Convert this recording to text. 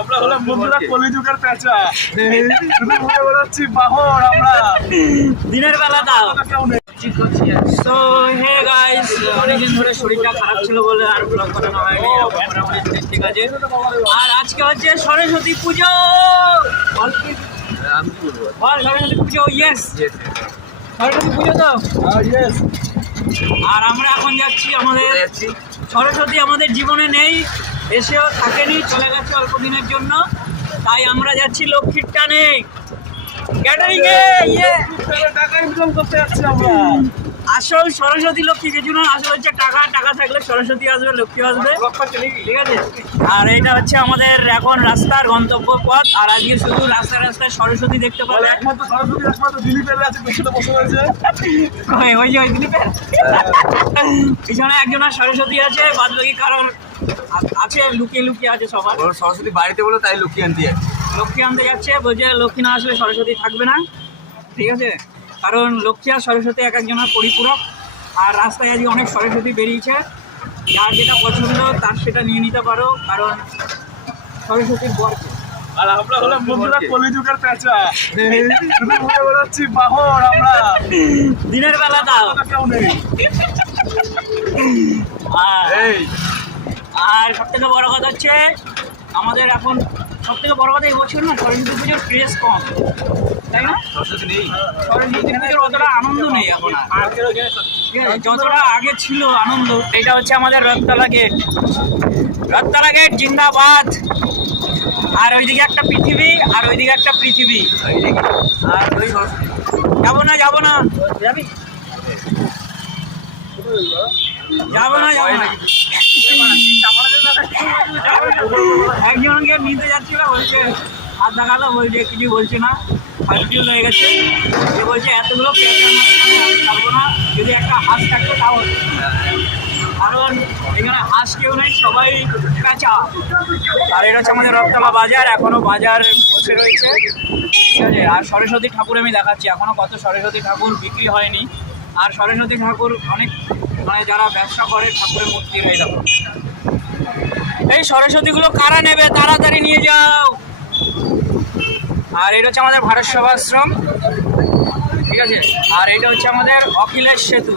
আমরা হলাম বন্ধুরা কলিযুগের পেঁচা, শুধু ঘুরে বেড়াচ্ছি বাহর আমরা দিনের বেলা দাও। সো হে গাইস, অনেকদিন ধরে শরীরটা খারাপ ছিল বলে আর ব্লগ বানানো হয়নি। মোটামুটি ঠিক আছে। আর আজকে হচ্ছে সরস্বতী পুজো। সরস্বতী পুজো, ইয়েস সরস্বতী পুজো তো। আর আমরা এখন যাচ্ছি, আমাদের সরস্বতী আমাদের জীবনে নেই, এসেও থাকেনি, চলে গেছে অল্প দিনের জন্য। তাই আমরা যাচ্ছি লক্ষ্মীর টানে, ক্যাটারিং এ। টাকা ইনকাম করতে যাচ্ছি আমরা। আসল সরস্বতী লক্ষ্মী কিছু না, আসল হচ্ছে টাকা। টাকা থাকলে সরস্বতী আসবে, লক্ষ্মী আসবে, ঠিক আছে। আর এইটা হচ্ছে আমাদের এখন রাস্তার গন্তব্য পথ। আর আজকে শুধু রাস্তায় রাস্তায় সরস্বতী দেখতে পাবে। একমাত্র সরস্বতী, একমাত্র দিলীপের আছে, পেছনে বসে রয়েছে। ওই যে ওই দিলীপের পিছনে একজন আর সরস্বতী আছে, বাদ বাকি কারণ আছে লুকিয়ে লুকিয়ে আছে সবার। সরস্বতী বাড়িতে বলো, তাই লক্ষ্মী আনতে যাচ্ছে। লক্ষ্মী আনতে যাচ্ছে, বলছে লক্ষ্মী না আসলে সরস্বতী থাকবে না, ঠিক আছে। কারণ লক্ষ্মী আর সরস্বতী এক একজনের পরিপূরক। আর রাস্তায় আজকে অনেক সরস্বতী বেরিয়েছে, যার যেটা পছন্দ তার সেটা নিয়ে নিতে পারো, কারণ সরস্বতীর বর। আর আমরা হলাম বন্ধুরা কলিযুগের পেঁচা, শুধু ঘুরে বেড়াচ্ছি বাহর আমরা দিনের বেলা দাও। কেউ নেই। আর সব থেকে বড় কথা হচ্ছে আমাদের এখন সব থেকে বড় কথা, এই বছর না সরস্বতী পুজোর ক্রেজ কম, তাই না? সরস্বতী নেই, সরস্বতী পুজোর অতটা আনন্দ নেই এখন আর, ঠিক আছে, যতটা আগে ছিল আনন্দ। এটা হচ্ছে আমাদের রথতলা গেট। রথতলা গেট জিন্দাবাদ। আর ওইদিকে একটা পৃথিবী, আর ওইদিকে একটা পৃথিবী। আর ওই যাবো না যাবো না, যাবি? যাবো না যাবো না। একজনকে নিতে যাচ্ছিল, বলছে হাত দেখালো, বলছে কিছু বলছে না, কনফিউজ হয়ে গেছে। যে বলছে এতগুলো যাবো না, যদি একটা হাঁস থাকতো তাও। কারণ এখানে হাঁস কেউ নেই, সবাই কাঁচা। আর এটা হচ্ছে আমাদের রথতলা বাজার, এখনো বাজার বসে রয়েছে, ঠিক আছে। আর সরস্বতী ঠাকুর আমি দেখাচ্ছি, এখনো কত সরস্বতী ঠাকুর বিক্রি হয়নি। আর সরস্বতী ঠাকুর অনেক, মানে যারা ব্যবসা করে ঠাকুরের মূর্তি হয়ে যাবে। এই সরস্বতীগুলো কারা নেবে, তাড়াতাড়ি নিয়ে যাও। আর এটা হচ্ছে আমাদের ভারত সেবাশ্রম, ঠিক আছে। আর এটা হচ্ছে আমাদের অখিলেশ সেতু।